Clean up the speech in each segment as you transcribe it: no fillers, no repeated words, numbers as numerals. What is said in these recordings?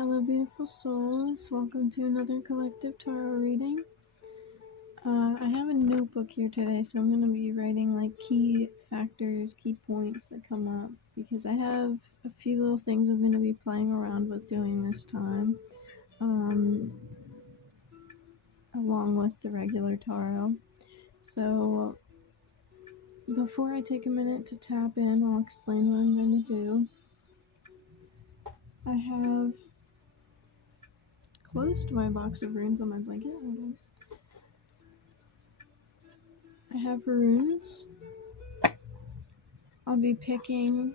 Hello, beautiful souls. Welcome to another collective tarot reading. I have a notebook here today, so I'm going to be writing like key factors, key points that come up because I have a few little things I'm going to be playing around with doing this time, along with the regular tarot. So, before I take a minute to tap in, I'll explain what I'm going to do. I have closed my box of runes on my blanket. Hold on. I have runes. I'll be picking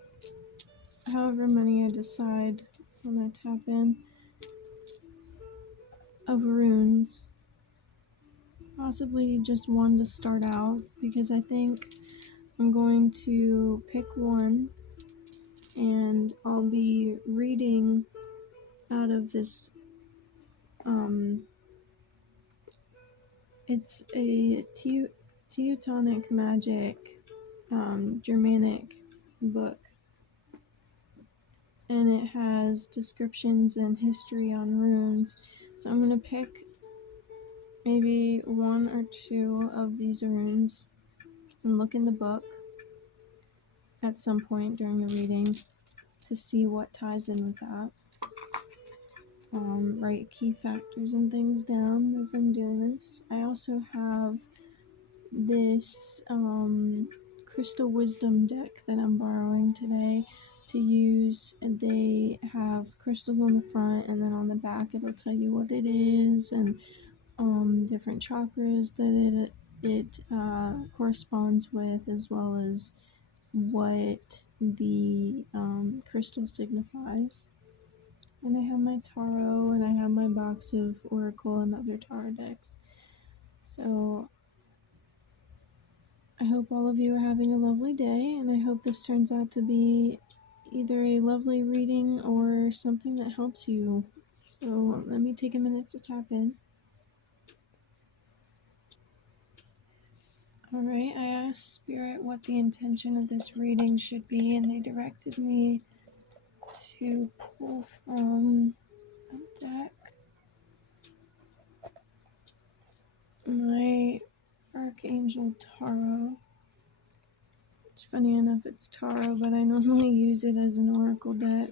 however many I decide when I tap in of runes. Possibly just one to start out because I think I'm going to pick one and I'll be reading out of this. It's a Teutonic Magic Germanic book, and it has descriptions and history on runes. So I'm going to pick maybe one or two of these runes and look in the book at some point during the reading to see what ties in with that. Write key factors and things down as I'm doing this. I also have this Crystal Wisdom deck that I'm borrowing today to use. They have crystals on the front, and then on the back it'll tell you what it is and different chakras that it corresponds with, as well as what the crystal signifies. And I have my tarot, and I have my box of oracle and other tarot decks. So I hope all of you are having a lovely day, and I hope this turns out to be either a lovely reading or something that helps you. So let me take a minute to tap in. Alright, I asked Spirit what the intention of this reading should be, and they directed me to pull from a deck. My Archangel Tarot. It's funny enough, it's tarot, but I normally use it as an oracle deck.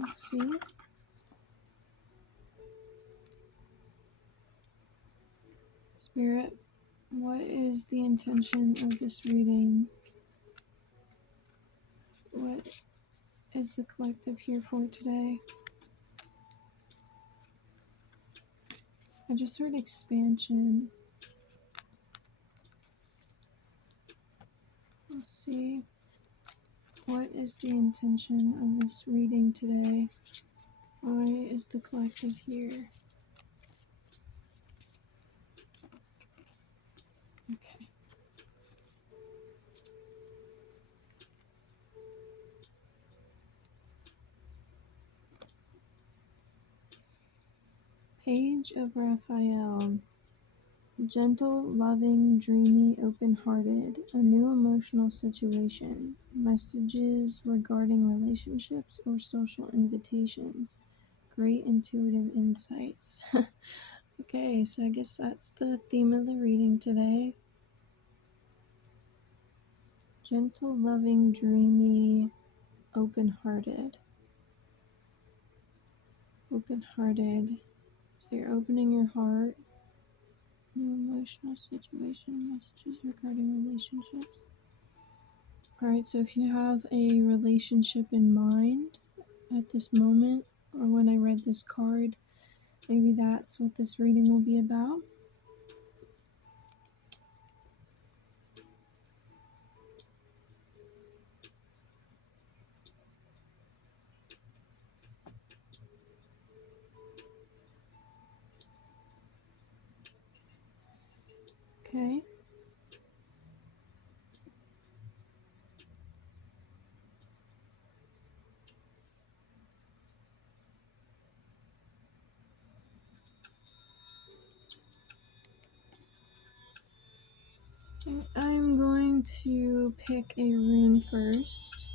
Let's see. Spirit, what is the intention of this reading? What is the collective here for today? I just heard expansion. Let's see. What is the intention of this reading today? Why is the collective here? Okay. Page of Raphael. Gentle, loving, dreamy, open-hearted. A new emotional situation. Messages regarding relationships or social invitations. Great intuitive insights. Okay, so I guess that's the theme of the reading today. Gentle, loving, dreamy, open-hearted. Open-hearted. So you're opening your heart. New emotional situation, messages regarding relationships. Alright, so if you have a relationship in mind at this moment, or when I read this card, maybe that's what this reading will be about. Okay. I'm going to pick a rune first.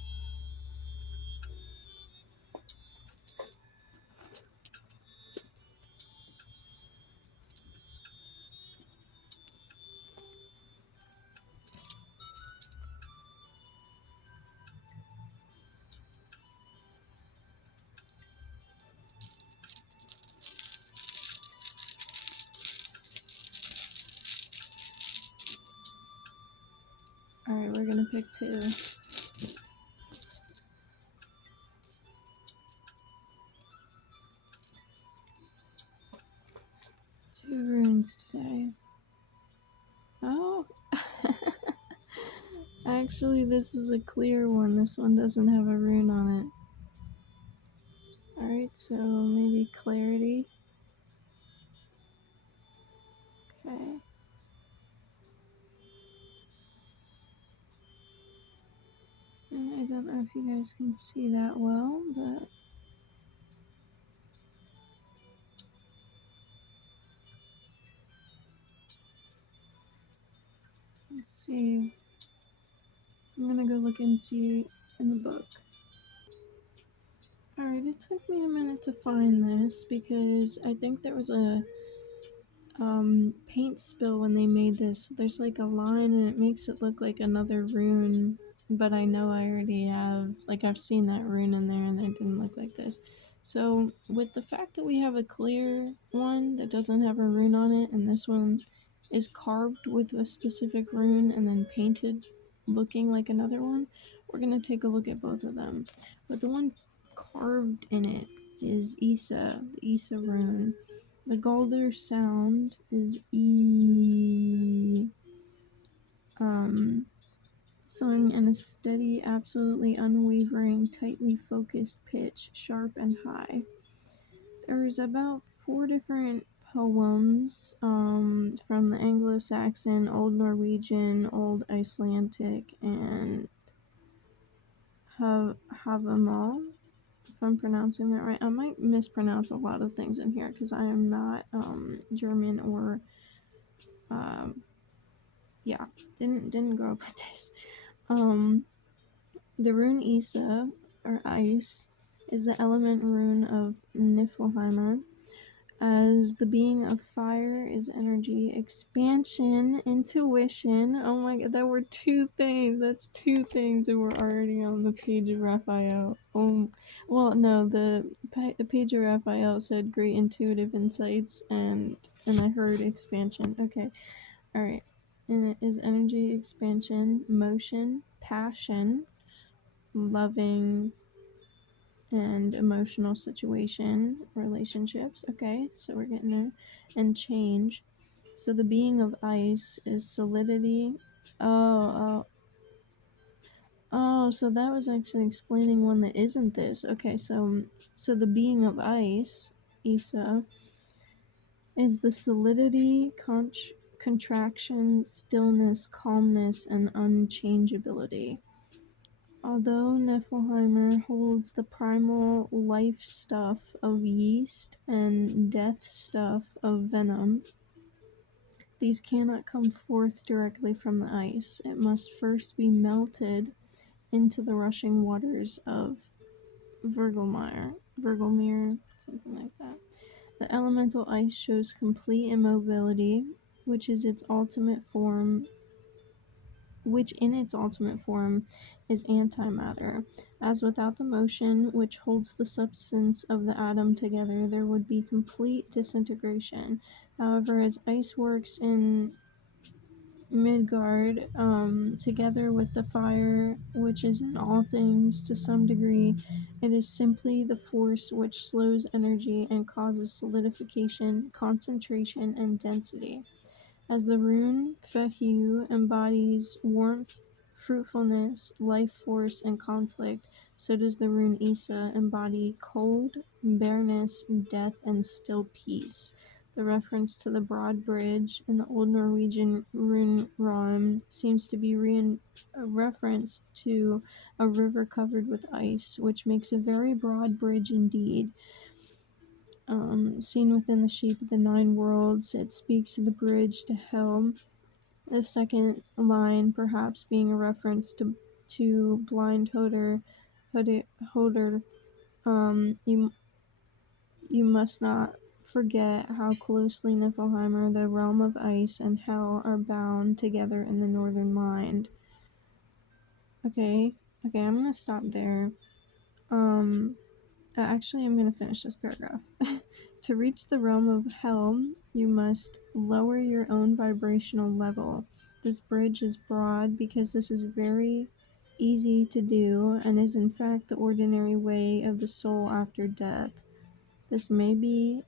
pick two. Two runes today. Oh. Actually, this is a clear one. This one doesn't have a rune on it. Alright, so maybe clarity. Okay. And I don't know if you guys can see that well, but let's see. I'm gonna go look and see in the book. Alright, it took me a minute to find this because I think there was a paint spill when they made this. There's like a line and it makes it look like another rune, but I know I already have, like, I've seen that rune in there and it didn't look like this. So with the fact that we have a clear one that doesn't have a rune on it and this one is carved with a specific rune and then painted looking like another one, we're gonna take a look at both of them. But the one carved in it is Issa, the Issa rune. The Galder sound is E, sung in a steady, absolutely unwavering, tightly focused pitch, sharp and high. There's about 4 different poems from the Anglo-Saxon, Old Norwegian, Old Icelandic, and Havamal. If I'm pronouncing that right, I might mispronounce a lot of things in here because I am not German or yeah, didn't grow up with this. The rune Issa or ice is the element rune of Niflheimer. As the being of fire is energy, expansion, intuition. Oh my god, that were two things. That's two things that were already on the page of Raphael. Well, no, the page of Raphael said great intuitive insights, and I heard expansion. Okay, all right. And it is energy, expansion, motion, passion, loving and emotional situation, relationships. Okay, so we're getting there. And change. So the being of ice is solidity. Oh, so that was actually explaining one that isn't this. Okay, so the being of ice, Issa, is the solidity, contraction, stillness, calmness, and unchangeability. Although Niflheimer holds the primal life stuff of yeast and death stuff of venom, these cannot come forth directly from the ice. It must first be melted into the rushing waters of Virgelmere, something like that. The elemental ice shows complete immobility, which is its ultimate form which in its ultimate form is antimatter. As without the motion which holds the substance of the atom together, there would be complete disintegration. However, as ice works in Midgard, together with the fire, which is in all things to some degree, it is simply the force which slows energy and causes solidification, concentration, and density. As the rune Fehu embodies warmth, fruitfulness, life force, and conflict, so does the rune Issa embody cold, bareness, death, and still peace. The reference to the broad bridge in the Old Norwegian rune Ram seems to be a reference to a river covered with ice, which makes a very broad bridge indeed. Seen within the shape of the nine worlds, it speaks of the bridge to hell. The second line perhaps being a reference to blind Hodor. You must not forget how closely Niflheimer, the realm of ice, and hell are bound together in the northern mind. Okay, I'm gonna stop there. Actually, I'm gonna finish this paragraph. To reach the realm of hell, you must lower your own vibrational level. this bridge is broad because this is very easy to do and is in fact the ordinary way of the soul after death. This may be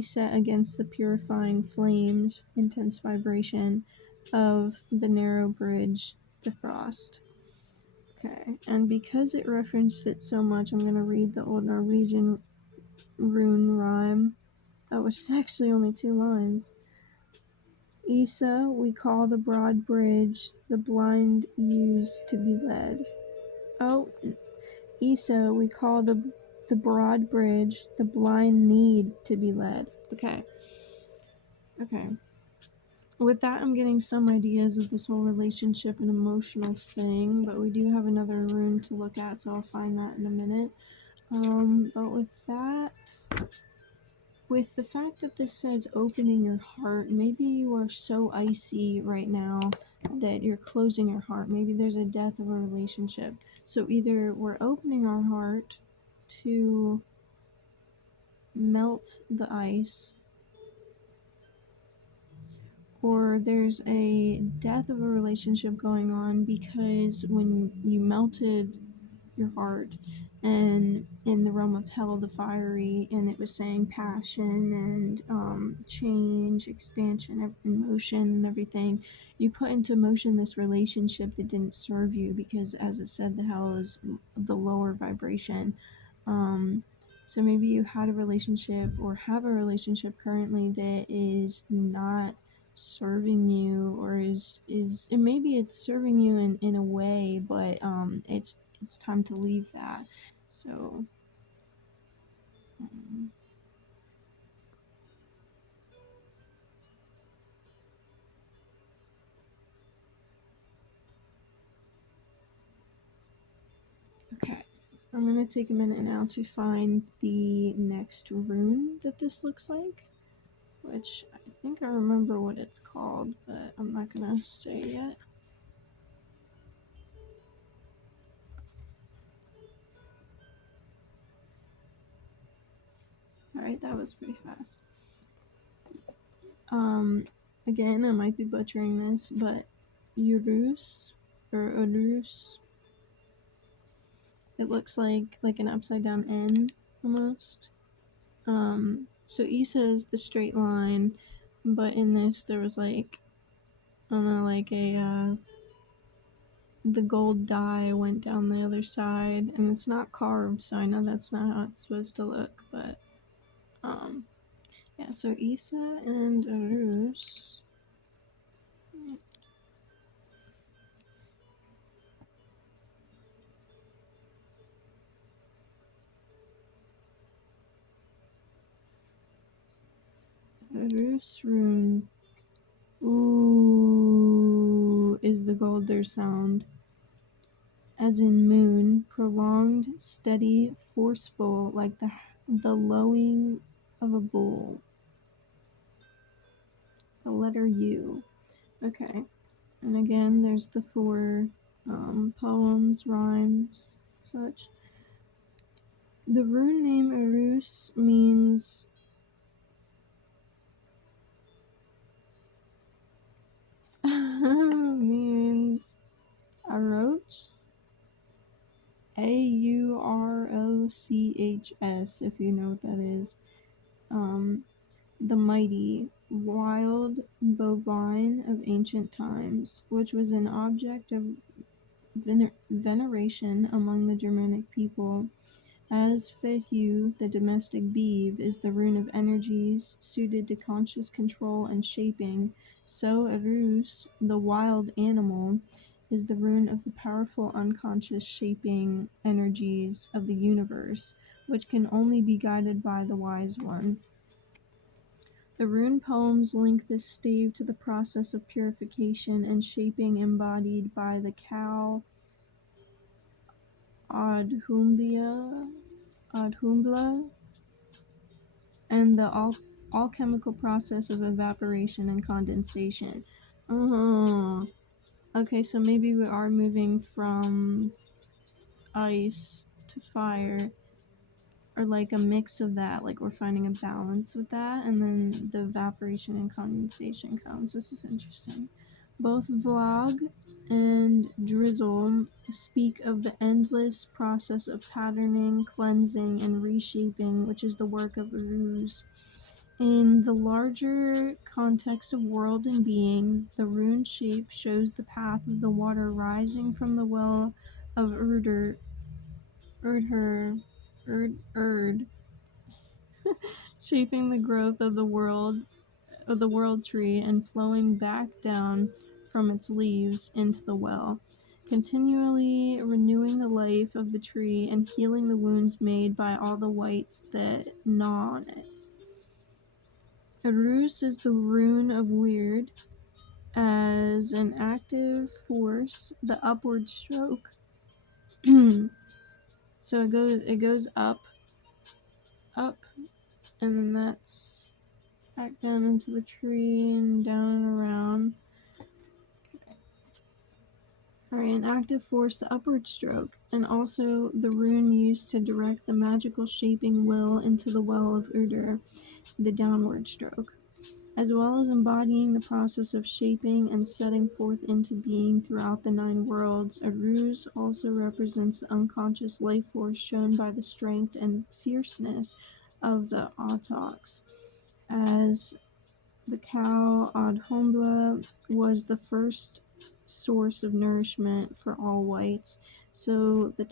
set against the purifying flames, intense vibration of the narrow bridge, the frost. Okay, and because it referenced it so much, I'm going to read the Old Norwegian rune rhyme, which is actually only 2 lines. Isa, we call the broad bridge, the blind use to be led. Oh, Isa, we call the broad bridge, the blind need to be led. Okay. With that, I'm getting some ideas of this whole relationship and emotional thing, but we do have another rune to look at, so I'll find that in a minute. But with that, with the fact that this says opening your heart, maybe you are so icy right now that you're closing your heart. Maybe there's a death of a relationship. So either we're opening our heart to melt the ice, or there's a death of a relationship going on because when you melted your heart and in the realm of hell, the fiery, and it was saying passion and change, expansion, emotion, and everything, you put into motion this relationship that didn't serve you because, as it said, the hell is the lower vibration. So maybe you had a relationship or have a relationship currently that is not serving you, or is and maybe it's serving you in a way, but it's time to leave that. So um, okay, I'm gonna take a minute now to find the next rune that this looks like, which I think I remember what it's called, but I'm not gonna say yet. Alright, that was pretty fast. Again, I might be butchering this, but Urus or Urus. It looks like an upside down N almost. So Isa is the straight line, but in this there was like, I don't know, like the gold die went down the other side, and it's not carved, so I know that's not how it's supposed to look, but um yeah, so Isa and Arus. Arus rune. Ooh, is the Golder sound. As in moon, prolonged, steady, forceful, like the lowing of a bull. The letter U. Okay. And again, there's the 4 poems, rhymes, such. The rune name Erus means means Arochs. Aurochs, if you know what that is. The mighty, wild bovine of ancient times, which was an object of veneration among the Germanic people. As Fehu, the domestic beeve, is the rune of energies suited to conscious control and shaping, so Erus, the wild animal, is the rune of the powerful unconscious shaping energies of the universe, which can only be guided by the wise one. The rune poems link this stave to the process of purification and shaping embodied by the cow Audhumbla, and the alchemical process of evaporation and condensation. Uh, okay, so maybe we are moving from ice to fire, or like a mix of that, like we're finding a balance with that, and then the evaporation and condensation comes. This is interesting. Both Vlog and Drizzle speak of the endless process of patterning, cleansing, and reshaping, which is the work of Uruz. In the larger context of world and being, the rune shape shows the path of the water rising from the well of Erd, shaping the growth of the world tree and flowing back down from its leaves into the well, continually renewing the life of the tree and healing the wounds made by all the wights that gnaw on it. Uruz is the rune of Weird. As an active force, the upward stroke. So it goes up, up, and then that's back down into the tree and down and around. Alright, an active force, the upward stroke, and also the rune used to direct the magical shaping will into the well of Urdur, the downward stroke, as well as embodying the process of shaping and setting forth into being throughout the 9 worlds. Uruz also represents the unconscious life force shown by the strength and fierceness of the Autoks, as the cow Adhombla was the first source of nourishment for all wights. So the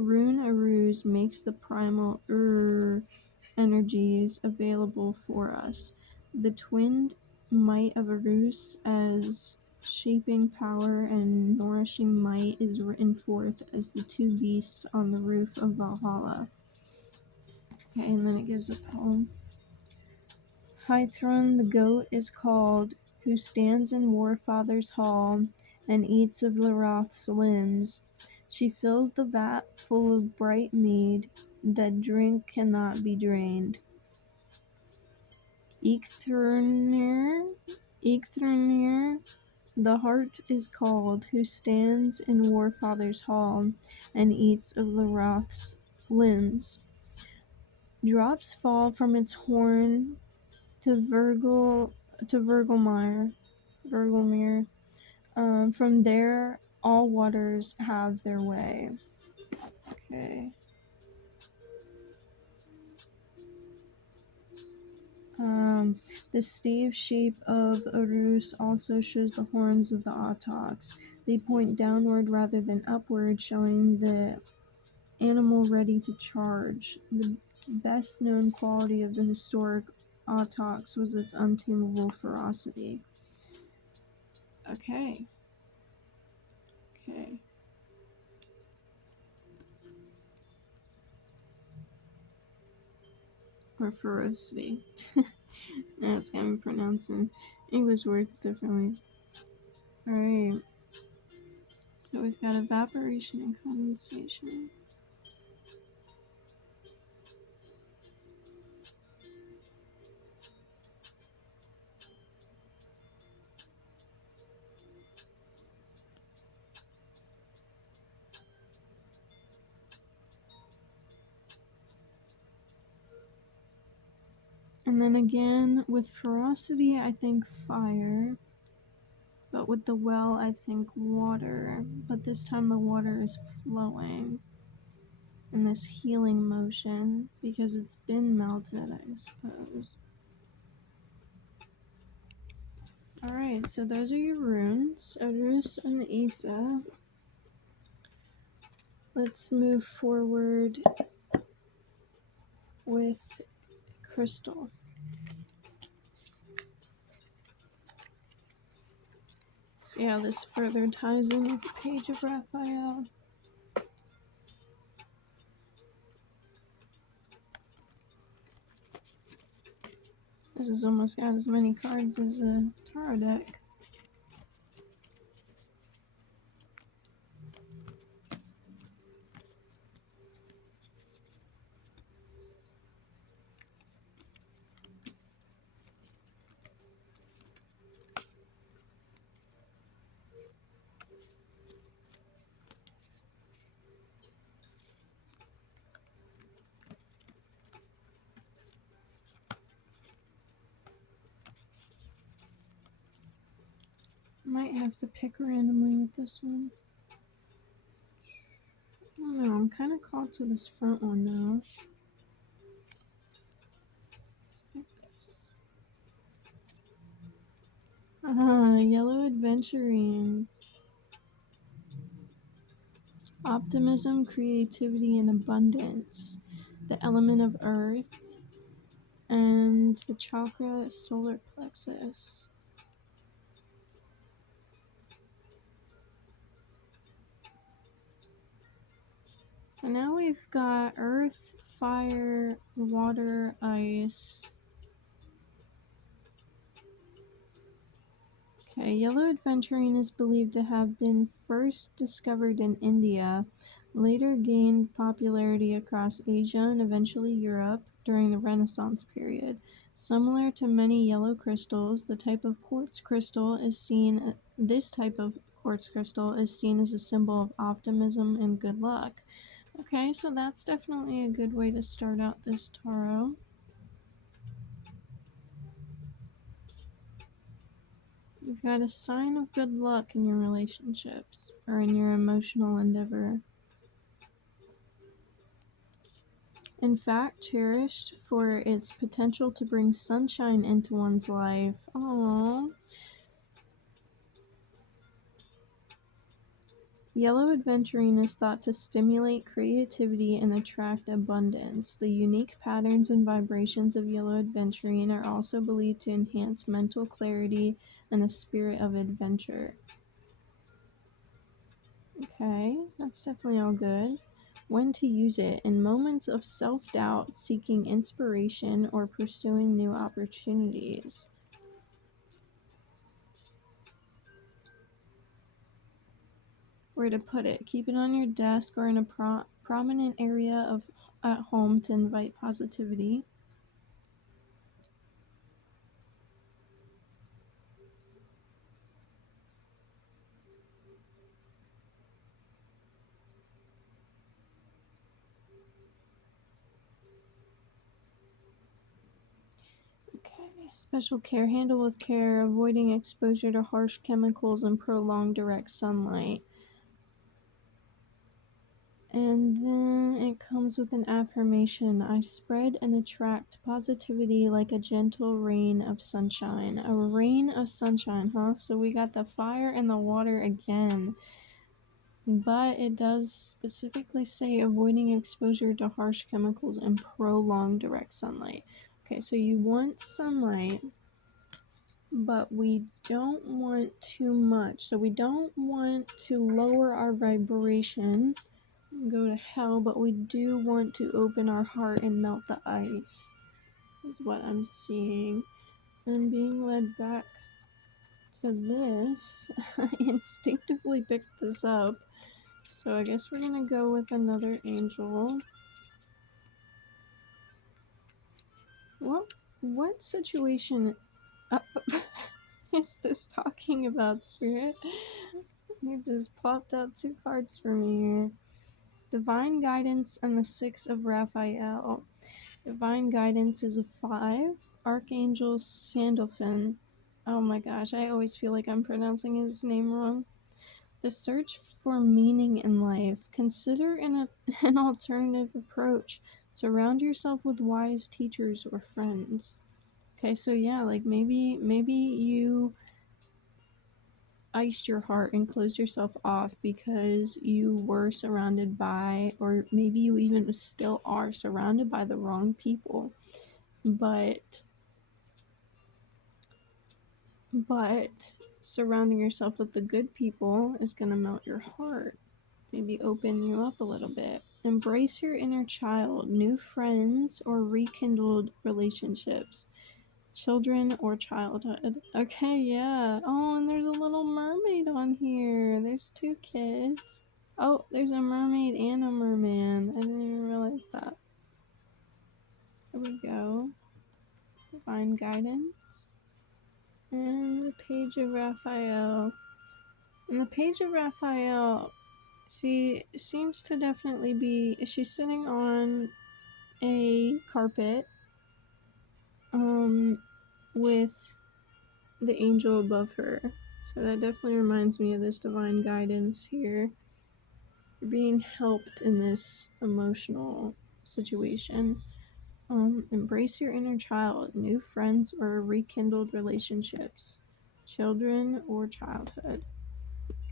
rune Uruz makes the primal energies available for us. The twinned might of Uruz as shaping power and nourishing might is written forth as the 2 beasts on the roof of Valhalla. Okay, and then it gives a poem. Hythrun the goat is called, who stands in Warfather's hall and eats of Laroth's limbs. She fills the vat full of bright mead, that drink cannot be drained. Eikthrunir, the heart is called, who stands in Warfather's hall and eats of Laroth's limbs. Drops fall from its horn to Vergelmir. From there, all waters have their way. Okay. The stave shape of Uruz also shows the horns of the Autoks. They point downward rather than upward, showing the animal ready to charge. The best known quality of the historic Autoks was its untamable ferocity. Okay. Or ferocity. No, it's gonna be pronouncing English words differently. Alright. So we've got evaporation and condensation. And then again, with ferocity, I think fire. But with the well, I think water. But this time the water is flowing in this healing motion because it's been melted, I suppose. Alright, so those are your runes, Uruz and Isa. Let's move forward with Crystal. See how this further ties in with the page of Raphael. This has almost got as many cards as a tarot deck. Might have to pick randomly with this one. I don't know, I'm kind of called to this front one now. Let's pick this. Yellow Adventurine. Optimism, creativity, and abundance. The element of earth. And the chakra solar plexus. So now we've got earth, fire, water, ice. Okay, yellow aventurine is believed to have been first discovered in India, later gained popularity across Asia and eventually Europe during the Renaissance period. Similar to many yellow crystals, this type of quartz crystal is seen as a symbol of optimism and good luck. Okay, so that's definitely a good way to start out this tarot. You've got a sign of good luck in your relationships or in your emotional endeavor. In fact, cherished for its potential to bring sunshine into one's life. Aww. Yellow aventurine is thought to stimulate creativity and attract abundance. The unique patterns and vibrations of yellow aventurine are also believed to enhance mental clarity and a spirit of adventure. Okay, that's definitely all good. When to use it: in moments of self-doubt, seeking inspiration, or pursuing new opportunities. Where to put it: keep it on your desk or in a prominent area of at home to invite positivity. Okay, special care: handle with care, avoiding exposure to harsh chemicals and prolonged direct sunlight. And then it comes with an affirmation: I spread and attract positivity like a gentle rain of sunshine. A rain of sunshine, huh? So we got the fire and the water again. But it does specifically say avoiding exposure to harsh chemicals and prolonged direct sunlight. Okay, so you want sunlight, but we don't want too much. So we don't want to lower our vibration, go to hell, but we do want to open our heart and melt the ice, is what I'm seeing. And being led back to this, I instinctively picked this up. So I guess we're gonna go with another angel. What situation is this talking about, Spirit? You just plopped out two cards for me here. Divine Guidance and the Six of Raphael. Divine Guidance is a 5. Archangel Sandalphon. Oh my gosh, I always feel like I'm pronouncing his name wrong. The search for meaning in life. Consider an alternative approach. Surround yourself with wise teachers or friends. Okay, so yeah, like maybe you iced your heart and closed yourself off because you were surrounded by, or maybe you even still are surrounded by, the wrong people. But surrounding yourself with the good people is going to melt your heart, maybe open you up a little bit. Embrace your inner child, new friends, or rekindled relationships. Children or childhood. Okay, yeah. Oh, and there's a little mermaid on here. There's two kids. Oh, there's a mermaid and a merman. I didn't even realize that. Here we go. Divine Guidance. And the Page of Raphael. And the Page of Raphael, she seems to definitely be, she's sitting on a carpet with the angel above her. So that definitely reminds me of this divine guidance here. You're being helped in this emotional situation. Embrace your inner child, new friends or rekindled relationships, children or childhood.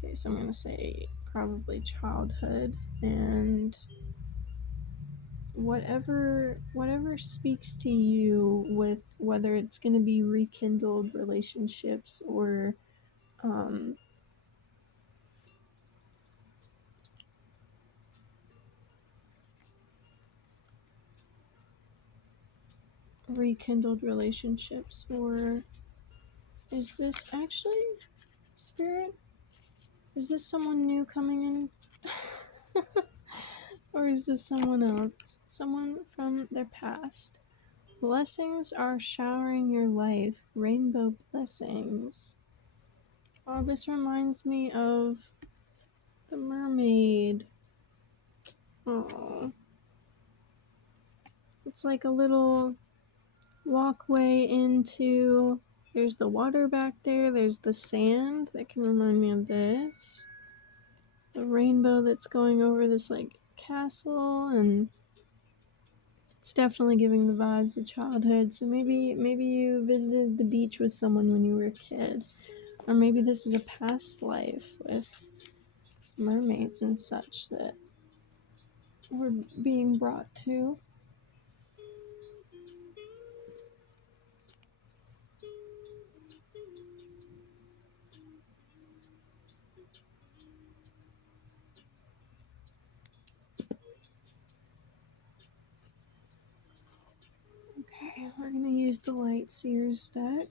Okay, so I'm going to say probably childhood, and whatever speaks to you, with whether it's going to be rekindled relationships or um, rekindled relationships, or is this actually spirit? Is this someone new coming in? Or is this someone else? Someone from their past. Blessings are showering your life. Rainbow blessings. Oh, this reminds me of the mermaid. Oh, it's like a little walkway into. There's the water back there. There's the sand that can remind me of this. The rainbow that's going over this like castle, and it's definitely giving the vibes of childhood. So maybe you visited the beach with someone when you were a kid, or maybe this is a past life with mermaids and such that we're being brought to. Okay, we're gonna use the Light Seers deck.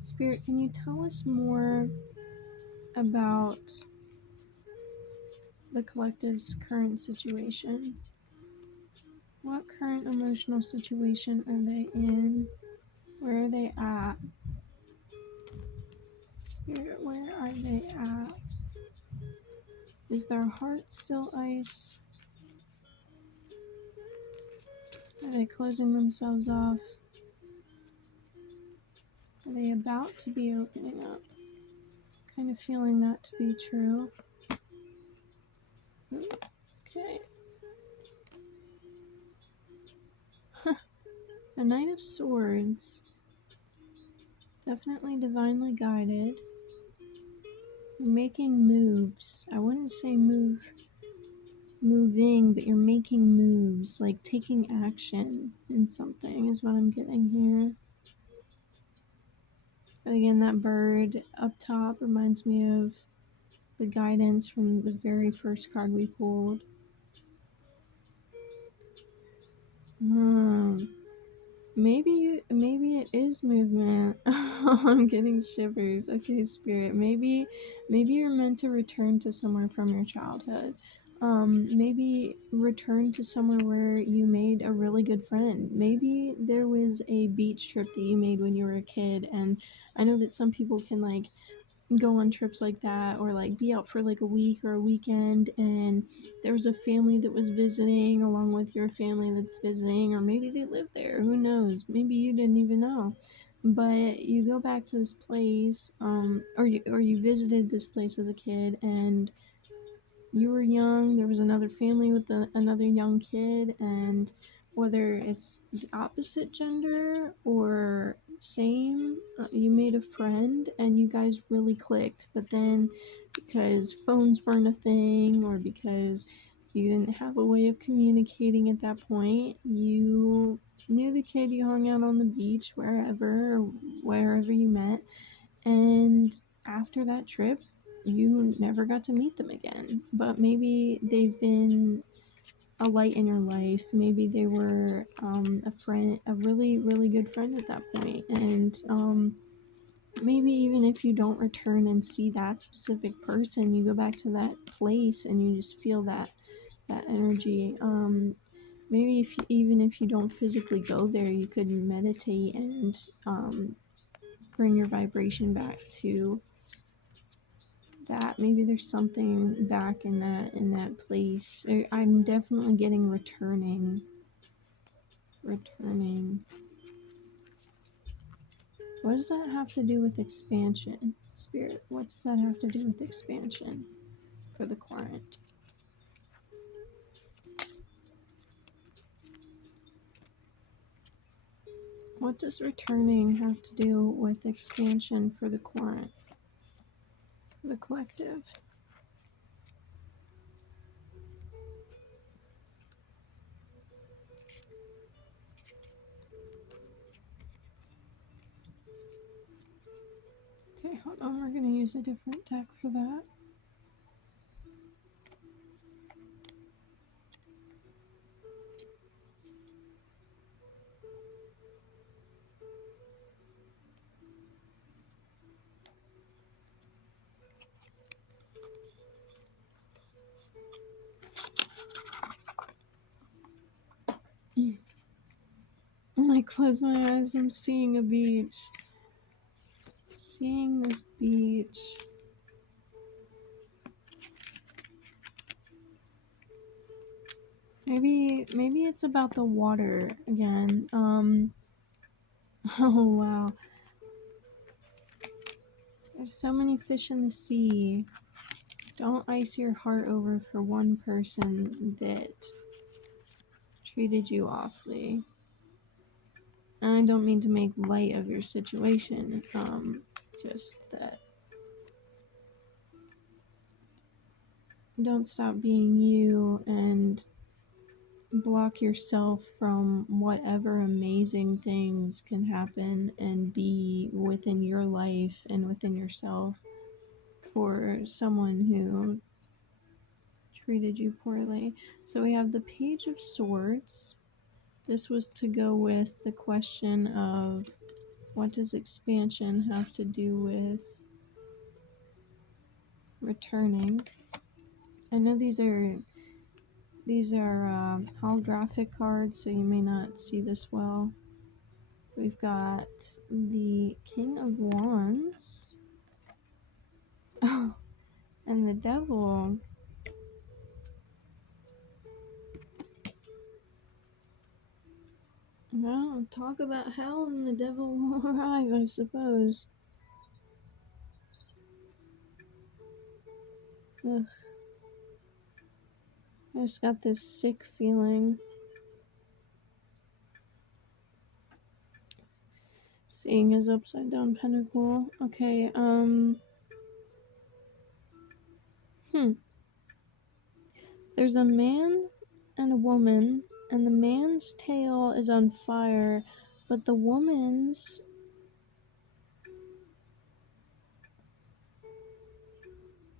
Spirit, can you tell us more about the collective's current situation? What current emotional situation are they in? Where are they at? Spirit, where are they at? Is their heart still ice? Are they closing themselves off? Are they about to be opening up? Kind of feeling that to be true. Okay. The Knight of Swords. Definitely divinely guided. You're making moves. I wouldn't say moving, but you're making moves, like taking action in something is what I'm getting here. But again, that bird up top reminds me of the guidance from the very first card we pulled. Maybe it is movement. I'm getting shivers. Okay, Spirit. Maybe you're meant to return to somewhere from your childhood. Maybe return to somewhere where you made a really good friend. Maybe there was a beach trip that you made when you were a kid, and I know that some people can like go on trips like that, or like be out for like a week or a weekend, and there was a family that was visiting along with your family that's visiting, or maybe they live there, who knows, maybe you didn't even know, but you go back to this place, or you visited this place as a kid, and you were young, there was another family with another young kid, and whether it's the opposite gender or same, you made a friend and you guys really clicked. But then, because phones weren't a thing, or because you didn't have a way of communicating at that point, you knew the kid, you hung out on the beach, wherever you met, and after that trip, you never got to meet them again. But maybe they've been a light in your life. Maybe they were a friend, a really, really good friend at that point. And maybe even if you don't return and see that specific person, you go back to that place and you just feel that energy. Maybe even if you don't physically go there, you could meditate and bring your vibration back to that. Maybe there's something back in that place. I'm definitely getting returning. returning. What does that have to do with expansion? Spirit, what does that have to do with expansion for the Quirrent? What does returning have to do with expansion for the Quirrent? For the collective? Okay, hold on, we're gonna use a different deck for that. When I close my eyes, I'm seeing a beach. Seeing this beach. Maybe it's about the water again. Oh wow. There's so many fish in the sea. Don't ice your heart over for one person that treated you awfully. And I don't mean to make light of your situation. Just that don't stop being you and block yourself from whatever amazing things can happen and be within your life and within yourself for someone who treated you poorly. So we have the Page of Swords. This was to go with the question of what does expansion have to do with returning? I know these are holographic cards, so you may not see this well. We've got the King of Wands. Oh, and the Devil. Well, talk about hell and the devil will arrive, I suppose. Ugh. I just got this sick feeling. Seeing his upside down pentacle. Okay, There's a man and a woman, and the man's tail is on fire, but the woman's.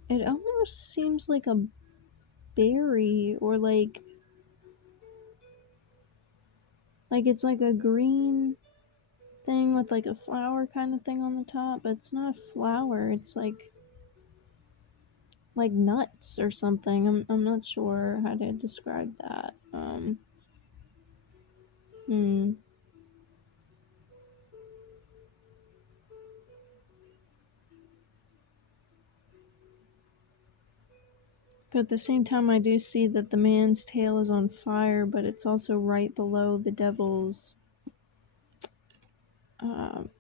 It almost seems like a berry, or like it's like a green thing with like a flower kind of thing on the top, but it's not a flower. It's like nuts or something. I'm not sure how to describe that. Hmm. But at the same time, I do see that the man's tail is on fire, but it's also right below the devil's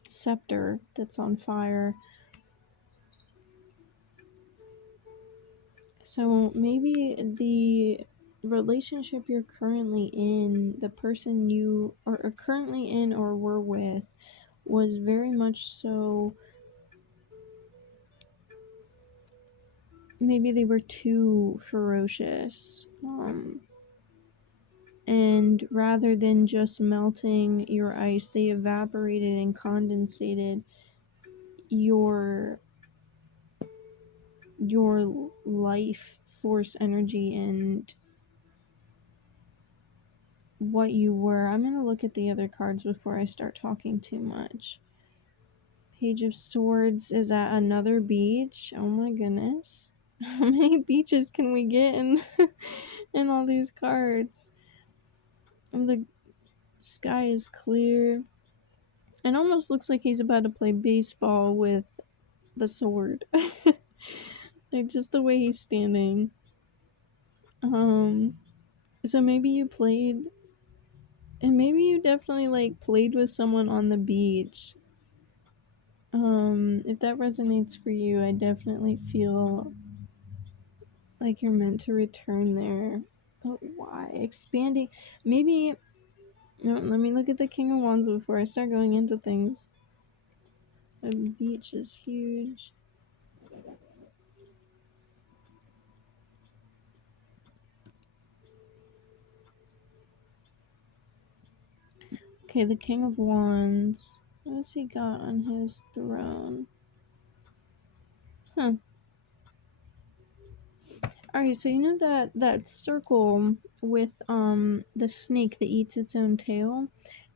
scepter that's on fire. So maybe the relationship you're currently in, the person you are currently in or were with, was very much so. Maybe they were too ferocious. And rather than just melting your ice, they evaporated and condensated your life force energy and what you were. I'm gonna look at the other cards before I start talking too much. Page of Swords is at another beach. Oh my goodness. How many beaches can we get in in all these cards? And the sky is clear. It almost looks like he's about to play baseball with the sword. Like just the way he's standing. So maybe you played And maybe you definitely like played with someone on the beach. If that resonates for you, I definitely feel like you're meant to return there. But why? Expanding. Maybe. No, let me look at the King of Wands before I start going into things. The beach is huge. Okay, the King of Wands. What's he got on his throne? Huh. Alright, so you know that circle with the snake that eats its own tail?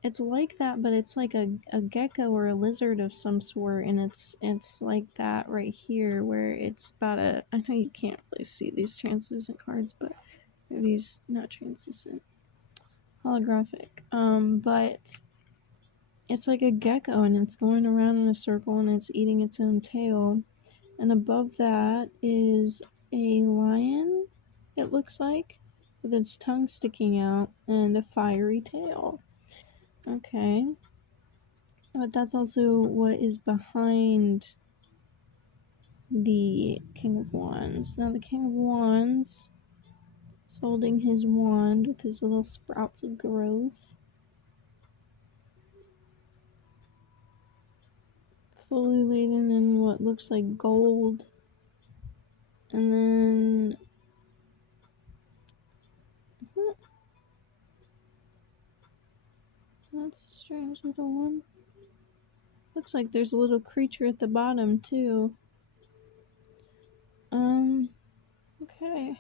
It's like that, but it's like a gecko or a lizard of some sort, and it's like that right here where it's about a I know you can't really see these translucent cards, but these not translucent. Holographic. But it's like a gecko and it's going around in a circle and it's eating its own tail. And above that is a lion, it looks like, with its tongue sticking out and a fiery tail. Okay. But that's also what is behind the King of Wands. Now, the King of Wands is holding his wand with his little sprouts of growth, fully laden in what looks like gold. And then that's a strange little one. Looks like there's a little creature at the bottom too. Okay.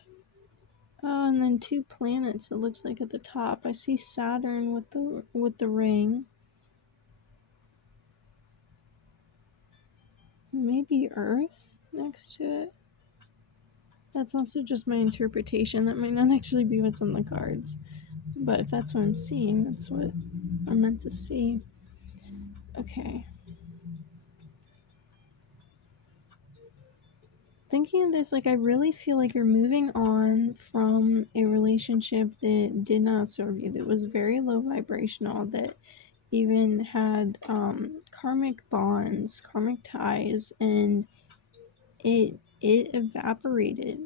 Oh, and then two planets. It looks like at the top. I see Saturn with the ring. Maybe Earth next to it. That's also just my interpretation. That might not actually be what's on the cards. But if that's what I'm seeing, that's what I'm meant to see. Okay. Thinking of this, like, I really feel like you're moving on from a relationship that did not serve you, that was very low vibrational, that even had karmic bonds, karmic ties, and it evaporated.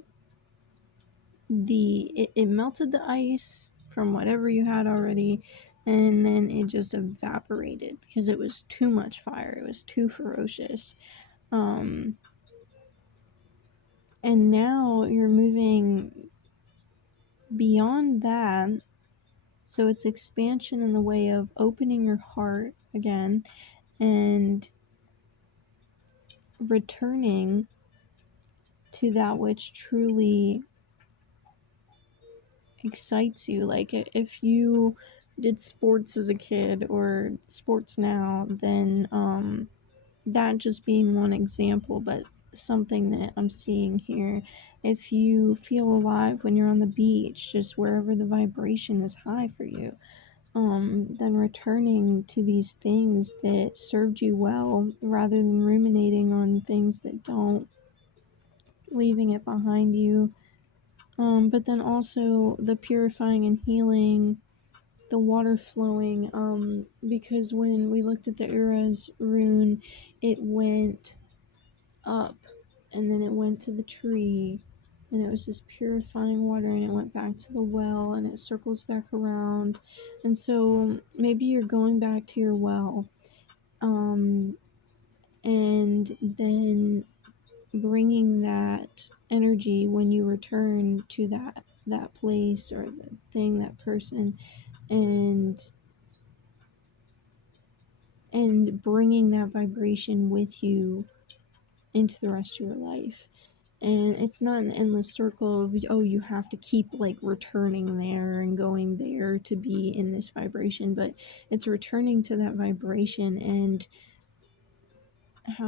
It melted the ice from whatever you had already, and then it just evaporated because it was too much fire. It was too ferocious. Um, and now you're moving beyond that. So it's expansion in the way of opening your heart again and returning to that which truly excites you. Like if you did sports as a kid or sports now, then that just being one example, but something that I'm seeing here. If you feel alive when you're on the beach, just wherever the vibration is high for you, then returning to these things that served you well rather than ruminating on things that don't, leaving it behind you. But then also the purifying and healing, the water flowing, because when we looked at the Uraz rune, it went up and then it went to the tree and it was just purifying water and it went back to the well and it circles back around. And so maybe you're going back to your well, and then bringing that energy when you return to that place or the thing, that person, and bringing that vibration with you into the rest of your life. And it's not an endless circle of, oh, you have to keep like returning there and going there to be in this vibration, but it's returning to that vibration. And I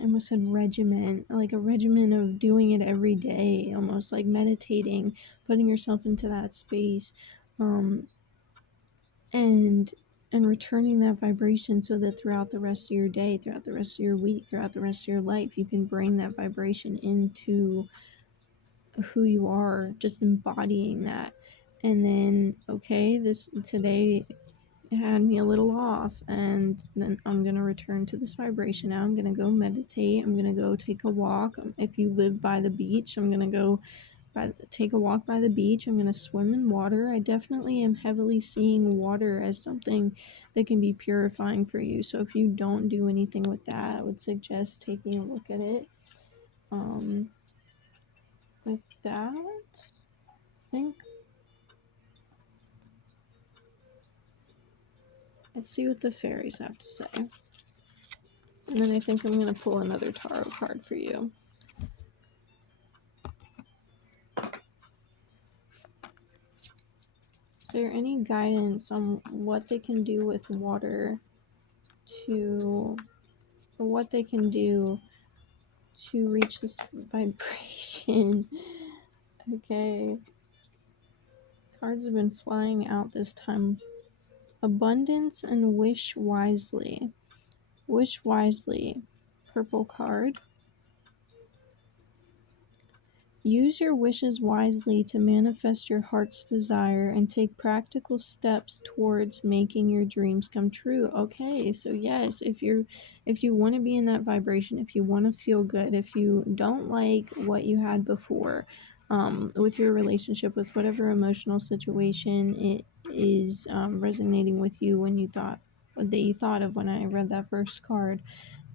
almost said regiment, like a regimen of doing it every day, almost like meditating, putting yourself into that space, um, and returning that vibration so that throughout the rest of your day, throughout the rest of your week, throughout the rest of your life, you can bring that vibration into who you are, just embodying that. And then, okay, this today had me a little off, and then I'm gonna return to this vibration. Now I'm gonna go meditate. I'm gonna go take a walk. If you live by the beach, I'm gonna go take a walk by the beach. I'm gonna swim in water. I definitely am heavily seeing water as something that can be purifying for you. So if you don't do anything with that, I would suggest taking a look at it. With that, I think let's see what the fairies have to say. And then I think I'm going to pull another tarot card for you. Is there any guidance on what they can do with water or what they can do to reach this vibration? Okay. Cards have been flying out this time. Abundance and wish wisely. Wish wisely. Purple card. Use your wishes wisely to manifest your heart's desire and take practical steps towards making your dreams come true. Okay, so yes, if you want to be in that vibration, if you want to feel good, if you don't like what you had before, with your relationship, with whatever emotional situation it is resonating with you when you thought that you thought of when I read that first card,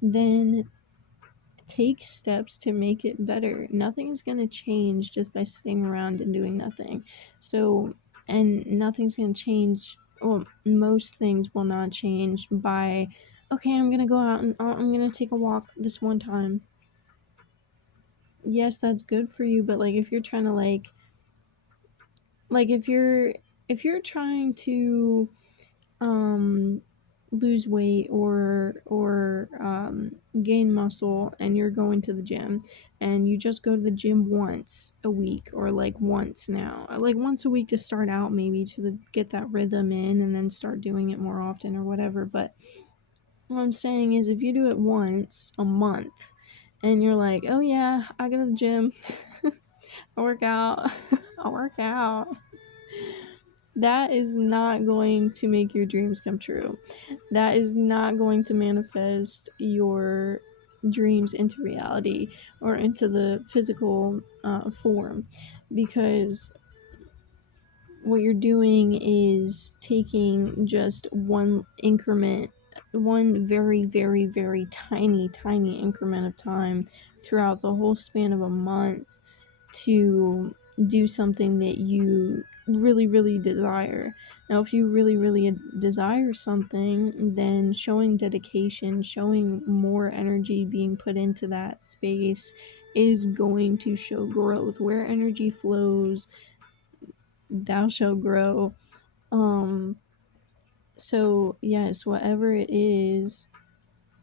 then take steps to make it better. Nothing is going to change just by sitting around and doing nothing. So, and nothing's going to change, well, most things will not change by, okay, I'm going to go out and I'm going to take a walk this one time. Yes, that's good for you, but like if you're trying to like if you're trying to lose weight or gain muscle and you're going to the gym and you just go to the gym once a week or like once a week to start out, maybe get that rhythm in and then start doing it more often or whatever. But what I'm saying is if you do it once a month and you're like, oh yeah, I go to the gym, I work out, I work out, that is not going to make your dreams come true. That is not going to manifest your dreams into reality or into the physical form, because what you're doing is taking just one increment, one very, very, very tiny increment of time throughout the whole span of a month to do something that you really, really desire. Now, if you really, really desire something, then showing dedication, showing more energy being put into that space is going to show growth. Where energy flows, thou shall grow. So yes, whatever it is,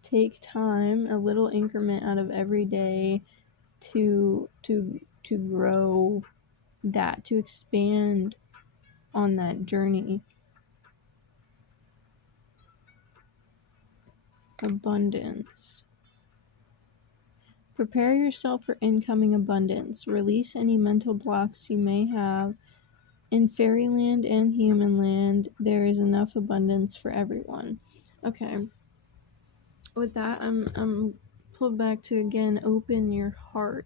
take time, a little increment out of every day to grow that, to expand on that journey. Abundance. Prepare yourself for incoming abundance. Release any mental blocks you may have. In fairyland and human land, there is enough abundance for everyone. Okay. With that, I'm pulled back to again open your heart.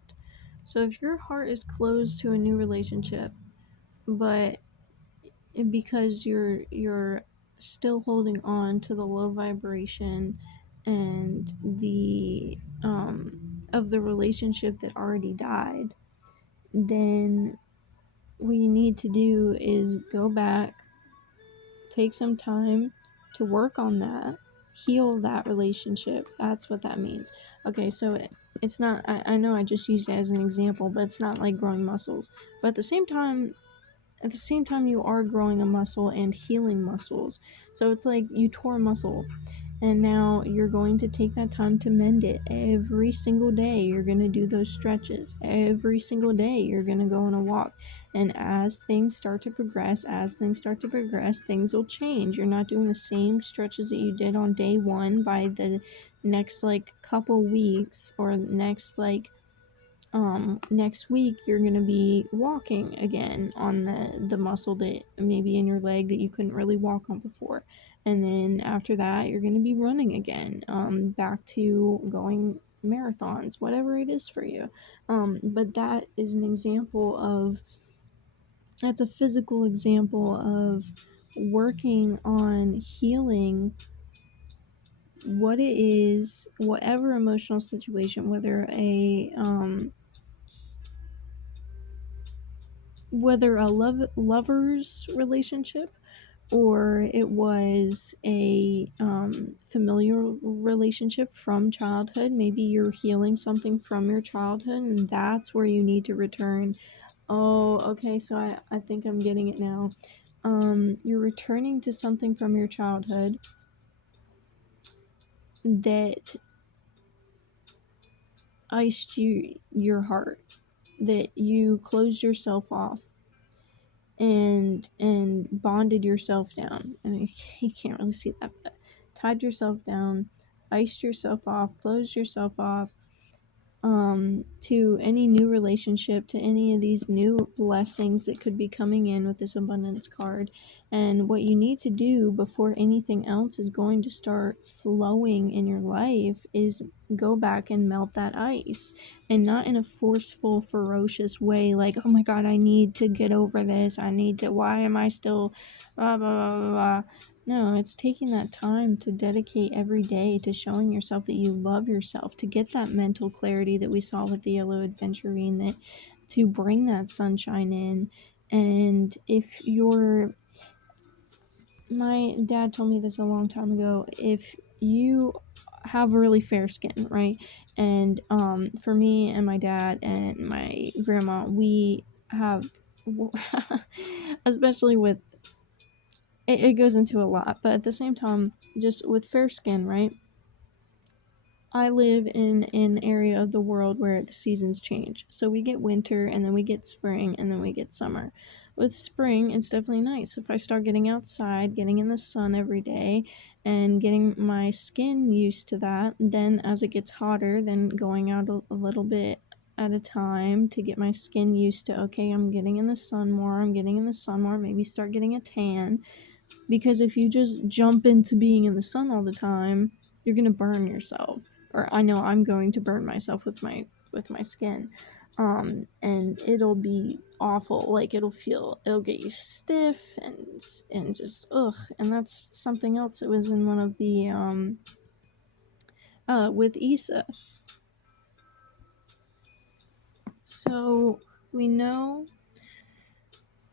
So if your heart is closed to a new relationship, but because you're still holding on to the low vibration and the of the relationship that already died, then what you need to do is go back, take some time to work on that, heal that relationship. That's what that means. Okay, so it's not, I know I just used it as an example, but it's not like growing muscles. But at the same time you are growing a muscle and healing muscles. So it's like you tore a muscle and now you're going to take that time to mend it. Every single day you're going to do those stretches. Every single day you're going to go on a walk. And as things start to progress, things will change. You're not doing the same stretches that you did on day one. By the next like couple weeks or next like next week you're going to be walking again on the muscle that maybe in your leg that you couldn't really walk on before. And then after that, you're going to be running again, back to going marathons, whatever it is for you. But that is an example of, that's a physical example of working on healing what it is, whatever emotional situation, whether a lover's relationship or it was a familiar relationship from childhood. Maybe you're healing something from your childhood, and that's where you need to return. Oh, okay, so I think I'm getting it now. You're returning to something from your childhood that iced your heart, that you closed yourself off and bonded yourself down. I mean, you can't really see that, but tied yourself down, iced yourself off, closed yourself off, to any new relationship, to any of these new blessings that could be coming in with this abundance card. And what you need to do before anything else is going to start flowing in your life is go back and melt that ice, and not in a forceful, ferocious way like, oh my god, I need to get over this, I need to, why am I still blah blah blah blah blah. No, it's taking that time to dedicate every day to showing yourself that you love yourself, to get that mental clarity that we saw with the Yellow Adventurine, that to bring that sunshine in. And if you're, my dad told me this a long time ago, if you have really fair skin, right? And for me and my dad and my grandma, we have especially with it goes into a lot, but at the same time, just with fair skin, right? I live in an area of the world where the seasons change. So we get winter, and then we get spring, and then we get summer. With spring, it's definitely nice. If I start getting outside, getting in the sun every day, and getting my skin used to that, then as it gets hotter, then going out a little bit at a time to get my skin used to, okay, I'm getting in the sun more, maybe start getting a tan. Because if you just jump into being in the sun all the time, you're gonna burn yourself. Or I know I'm going to burn myself with my skin. And it'll be awful. Like it'll get you stiff and just ugh. And that's something else that was in one of the with Issa. So we know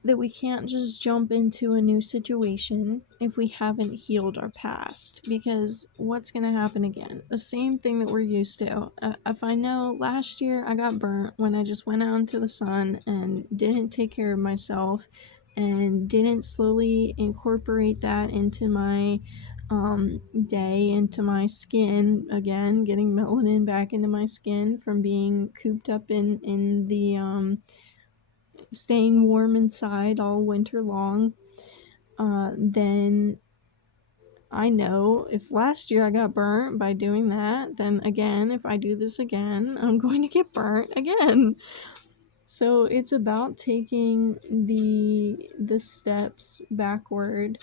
that we can't just jump into a new situation if we haven't healed our past, because what's going to happen again? The same thing that we're used to. If I know last year I got burnt when I just went out into the sun and didn't take care of myself and didn't slowly incorporate that into my day, into my skin again, getting melanin back into my skin from being cooped up in the staying warm inside all winter long, then I know if last year I got burnt by doing that, then again, if I do this again, I'm going to get burnt again. So it's about taking the steps backward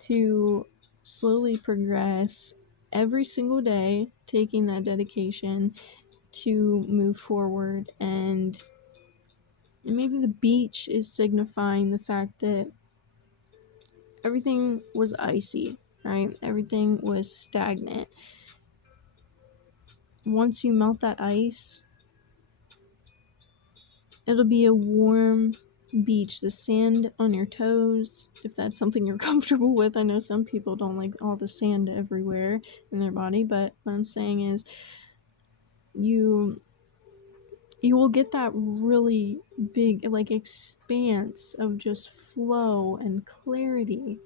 to slowly progress every single day, taking that dedication to move forward. And maybe the beach is signifying the fact that everything was icy, right? Everything was stagnant. Once you melt that ice, it'll be a warm beach. The sand on your toes, if that's something you're comfortable with. I know some people don't like all the sand everywhere in their body, but what I'm saying is you will get that really big like expanse of just flow and clarity,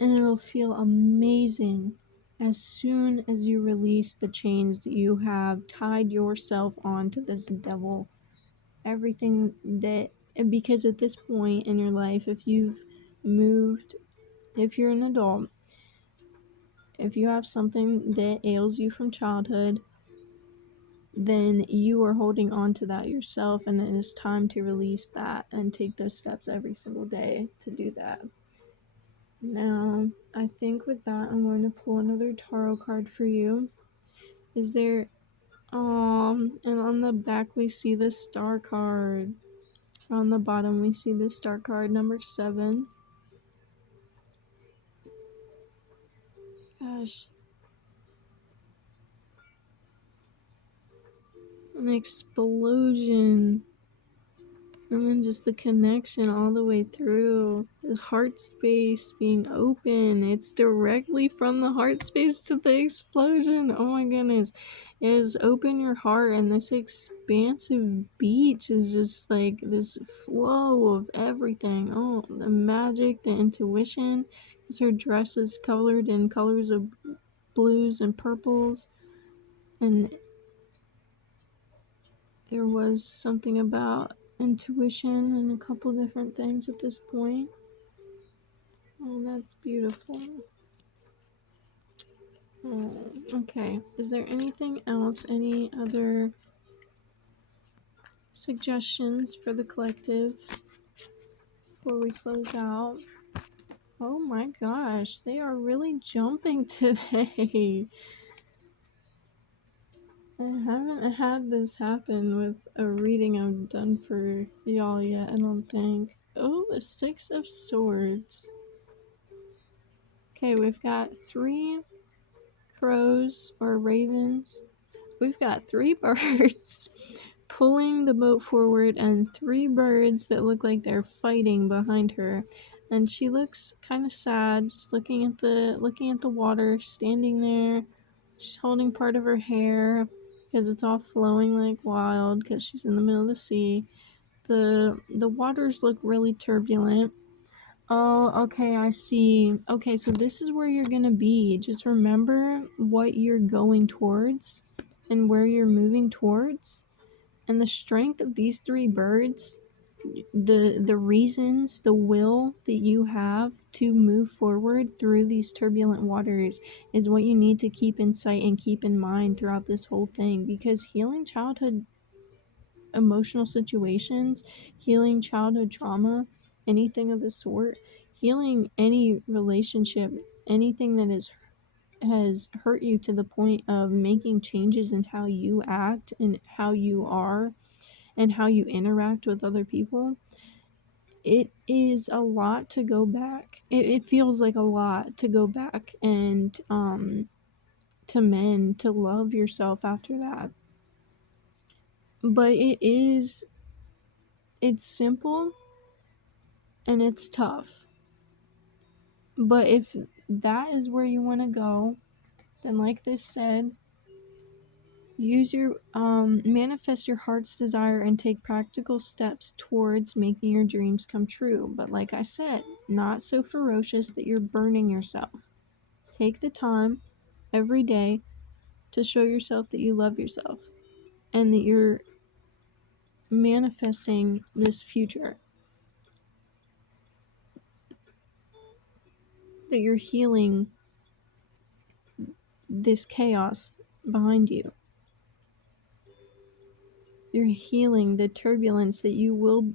and it'll feel amazing as soon as you release the chains that you have tied yourself onto this devil. Everything that, because at this point in your life, if you've moved, if you're an adult, if you have something that ails you from childhood, then you are holding on to that yourself, and it is time to release that and take those steps every single day to do that. Now, I think with that, I'm going to pull another tarot card for you. Is there, and on the back, we see the star card. On the bottom, we see the star card number 7. Gosh. An explosion. And then just the connection all the way through. The heart space being open. It's directly from the heart space to the explosion. Oh my goodness. It is open your heart, and this expansive beach is just like this flow of everything. Oh, the magic, the intuition. Because her dress is colored in colors of blues and purples. And there was something about intuition and a couple different things at this point. Oh, that's beautiful. Oh, okay. Is there anything else? Any other suggestions for the collective before we close out? Oh my gosh, they are really jumping today. I haven't had this happen with a reading I've done for y'all yet, I don't think. Oh, the 6 of Swords. Okay, we've got 3 crows or ravens. We've got 3 birds pulling the boat forward and 3 birds that look like they're fighting behind her. And she looks kind of sad, just looking at the water, standing there. She's holding part of her hair because it's all flowing like wild because she's in the middle of the sea. The waters look really turbulent. Oh, okay, I see. Okay, so this is where you're gonna be. Just remember what you're going towards and where you're moving towards. And the strength of these 3 birds, the reasons, the will that you have to move forward through these turbulent waters is what you need to keep in sight and keep in mind throughout this whole thing. Because healing childhood emotional situations, healing childhood trauma, anything of the sort, healing any relationship, anything that has hurt you to the point of making changes in how you act and how you are and how you interact with other people. It is a lot to go back. It feels like a lot to go back and to mend, to love yourself after that. But it's simple and it's tough. But if that is where you want to go, then like this said, use your manifest your heart's desire and take practical steps towards making your dreams come true. But like I said, not so ferocious that you're burning yourself. Take the time every day to show yourself that you love yourself and that you're manifesting this future, that you're healing this chaos behind you. You're healing the turbulence that you will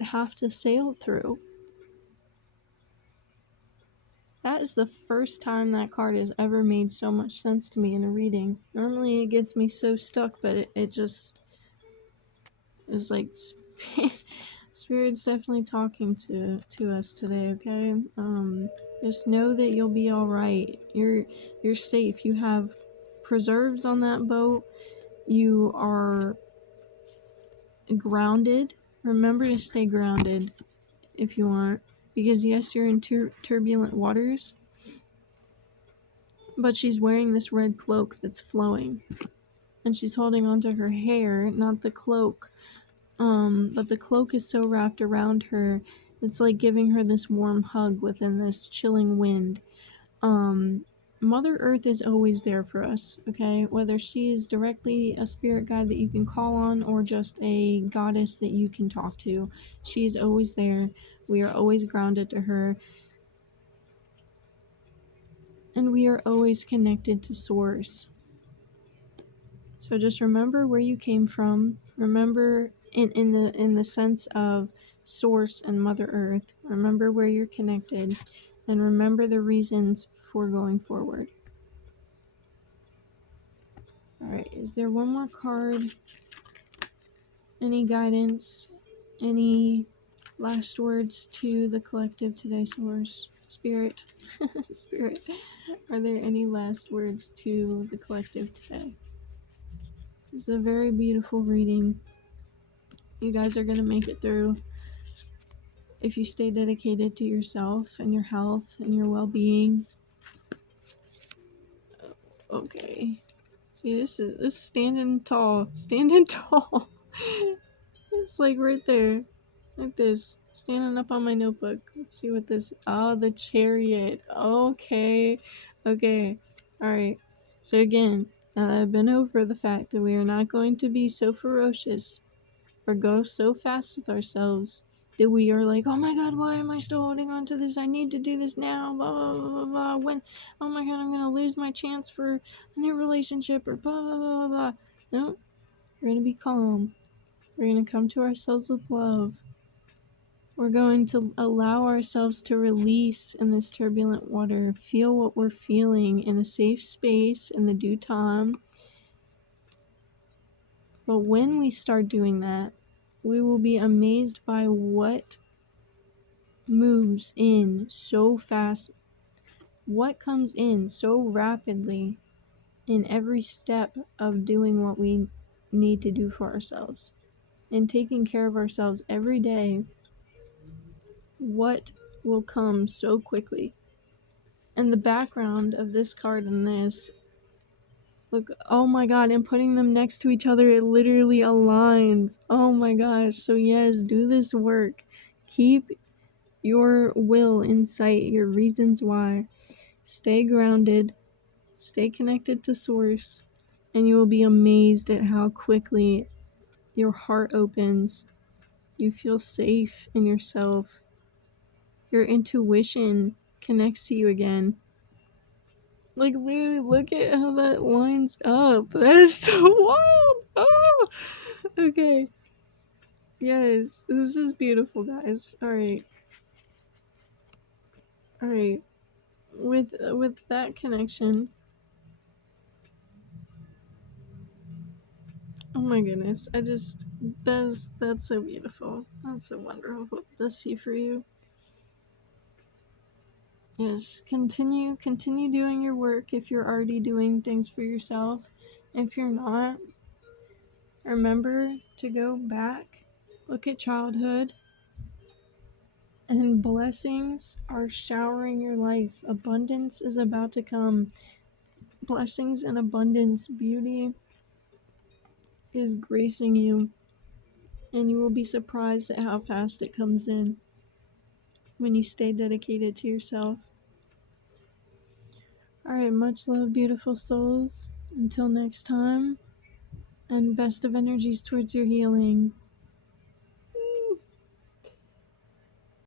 have to sail through. That is the first time that card has ever made so much sense to me in a reading. Normally it gets me so stuck, but it just is like Spirit's definitely talking to us today, okay? Just know that you'll be all right. You're safe. You have preserves on that boat. You are grounded. Remember to stay grounded if you want, because yes, you're in turbulent waters, but she's wearing this red cloak that's flowing, and she's holding onto her hair, not the cloak. But the cloak is so wrapped around her, it's like giving her this warm hug within this chilling wind. Mother Earth is always there for us, okay? Whether she is directly a spirit guide that you can call on or just a goddess that you can talk to, she's always there. We are always grounded to her, and we are always connected to Source. So just remember where you came from. Remember in the sense of source and Mother Earth. Remember where you're connected, and remember the reasons for going forward. All right, is there one more card? Any guidance? Any last words to the collective today, Source? Spirit? Spirit. Are there any last words to the collective today? It's a very beautiful reading. You guys are going to make it through if you stay dedicated to yourself and your health and your well-being. Okay. See, this standing tall. Standing tall. It's like right there. Like this. Standing up on my notebook. Let's see what this. Oh, the Chariot. Okay. Okay. Alright. So again, now that I've been over the fact that we are not going to be so ferocious or go so fast with ourselves that we are like, oh my god, why am I still holding on to this? I need to do this now. Blah, blah, blah, blah, blah. When, oh my god, I'm going to lose my chance for a new relationship or blah, blah, blah, blah. No, we're going to be calm. We're going to come to ourselves with love. We're going to allow ourselves to release in this turbulent water, feel what we're feeling in a safe space in the due time. But when we start doing that, we will be amazed by what moves in so fast, what comes in so rapidly in every step of doing what we need to do for ourselves and taking care of ourselves every day. What will come so quickly. And the background of this card and this, look, oh my god, and putting them next to each other, it literally aligns. Oh my gosh. So yes, do this work. Keep your will in sight, your reasons why. Stay grounded, stay connected to source, and you will be amazed at how quickly your heart opens. You feel safe in yourself. Your intuition connects to you again. Like, literally, look at how that lines up. That is so wild. Oh, okay. Yes, this is beautiful, guys. All right. With that connection, oh my goodness, that's so beautiful. That's so wonderful to see for you. Yes, continue doing your work if you're already doing things for yourself. If you're not, remember to go back, look at childhood, and blessings are showering your life. Abundance is about to come. Blessings and abundance, beauty is gracing you, and you will be surprised at how fast it comes in when you stay dedicated to yourself. Alright, much love, beautiful souls. Until next time, and best of energies towards your healing.